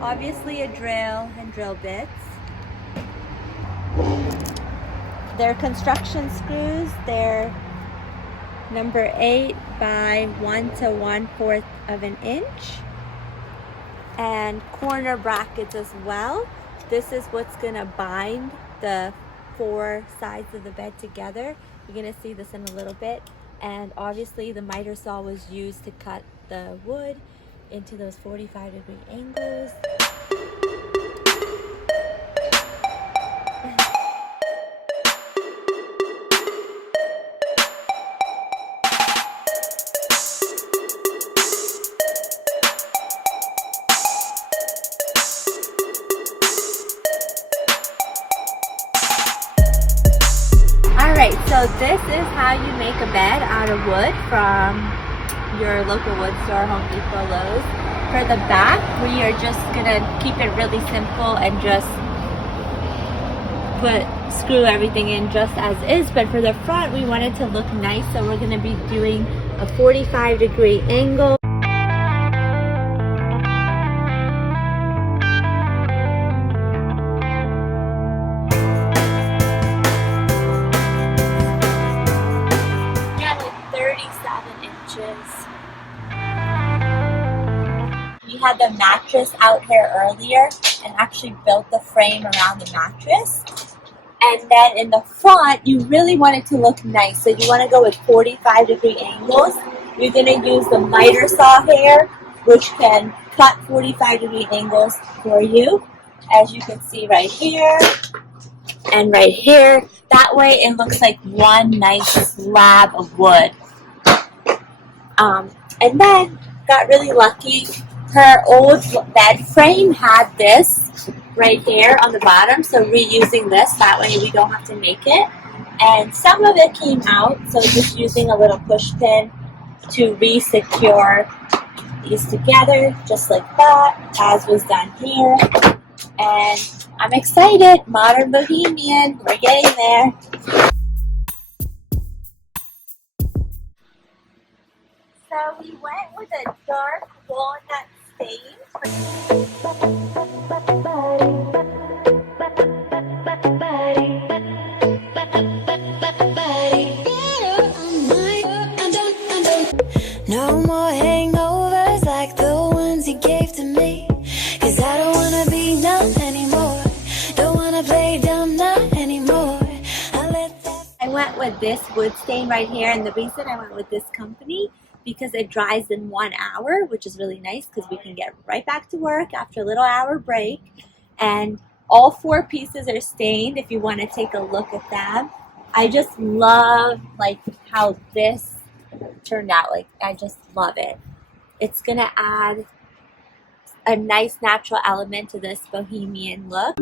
Obviously a drill and drill bits. They're construction screws. They're number 8 by 1 to 1/4 of an inch. And corner brackets as well. This is what's gonna bind the 4 sides of the bed together. You're gonna see this in a little bit. And obviously the miter saw was used to cut the wood into those 45-degree angles. Alright, so this is how you make a bed out of wood from your local wood store, Home Depot, Lowe's. For the back, we are just gonna keep it really simple and just screw everything in just as is. But for the front, we want it to look nice, so we're gonna be doing a 45-degree angle. Yeah, like 37 inches. We had the mattress out here earlier and actually built the frame around the mattress. And then in the front, you really want it to look nice. So you want to go with 45-degree angles. You're going to use the miter saw here, which can cut 45-degree angles for you. As you can see right here and right here. That way it looks like one nice slab of wood. And then got really lucky. Her old bed frame had this right here on the bottom, so reusing this, that way we don't have to make it. And some of it came out, so just using a little push pin to re-secure these together, just like that, as was done here. And I'm excited, modern bohemian, we're getting there. So we went with a dark walnut stain. No more hangovers like the ones you gave to me. 'Cause I don't wanna be numb anymore. Don't wanna play dumb not anymore. I went with this wood stain right here, and the reason I went with this company because it dries in 1 hour, which is really nice because we can get right back to work after a little hour break. And all 4 pieces are stained if you want to take a look at them. I just love like how this turned out. Like, I just love it. It's gonna add a nice natural element to this bohemian look.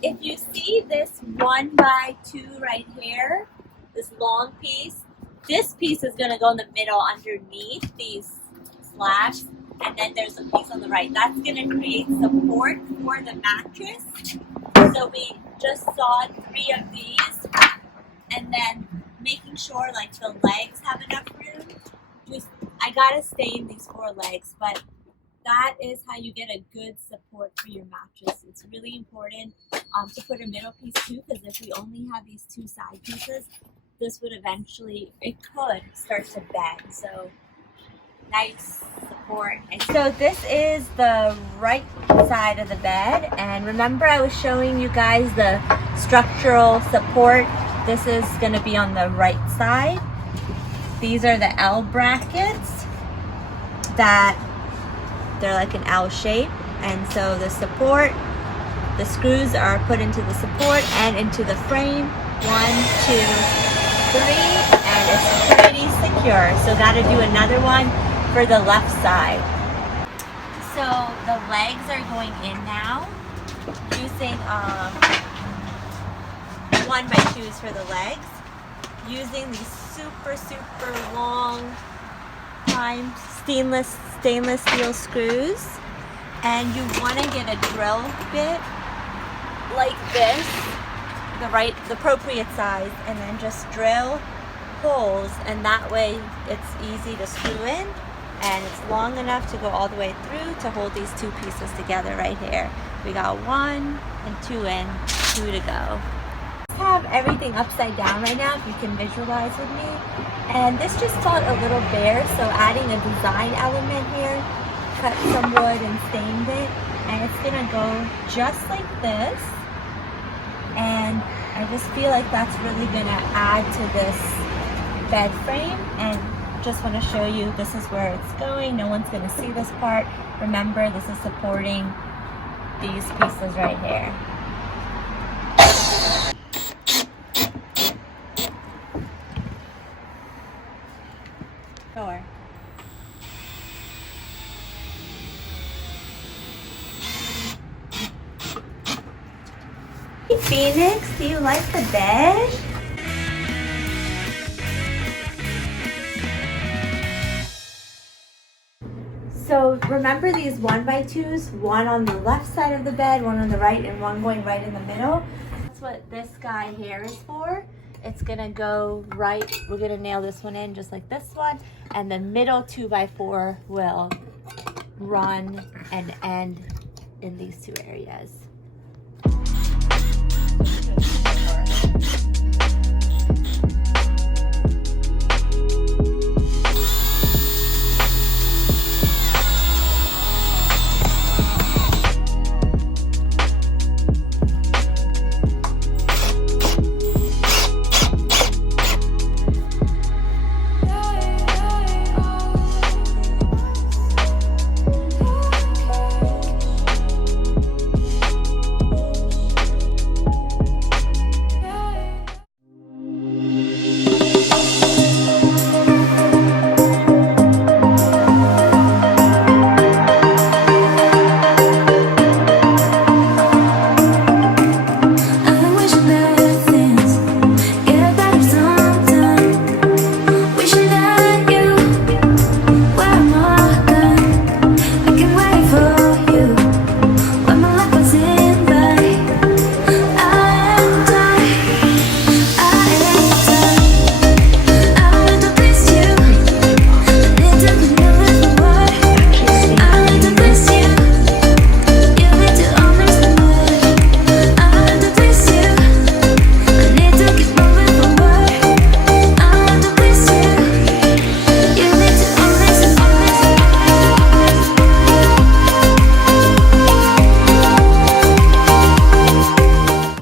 If you see this 1 by 2 right here, this long piece, this piece is going to go in the middle underneath these slabs, and then there's a piece on the right. That's going to create support for the mattress. So we just sawed 3 of these, and then making sure like the legs have enough room. I got to stain these 4 legs, but that is how you get a good support for your mattress. It's really important to put a middle piece too, because if we only have these 2 side pieces, this would eventually, it could start to bend. So nice support. So this is the right side of the bed, and remember I was showing you guys the structural support. This is going to be on the right side. These are the L brackets that they're like an L shape, and so the support, the screws are put into the support and into the frame. 1, 2, three, and it's pretty secure. So gotta do another one for the left side. So the legs are going in now using 1x2s for the legs, using these super long prime stainless steel screws. And you want to get a drill bit like this, the appropriate size, and then just drill holes, and that way it's easy to screw in, and it's long enough to go all the way through to hold these two pieces together right here. We got 1 and 2 in, 2 to go. I have everything upside down right now, if you can visualize with me. And this just felt a little bare, so adding a design element here, cut some wood and stained it, and it's gonna go just like this. And I just feel like that's really gonna add to this bed frame. And just want to show you, this is where it's going. No one's gonna see this part. Remember, this is supporting these pieces right here. Sure. Hey Phoenix, do you like the bed? So remember these 1x2s, one on the left side of the bed, one on the right, and one going right in the middle? That's what this guy here is for. It's gonna go right, we're gonna nail this one in just like this one, and the middle 2x4 will run and end in these two areas.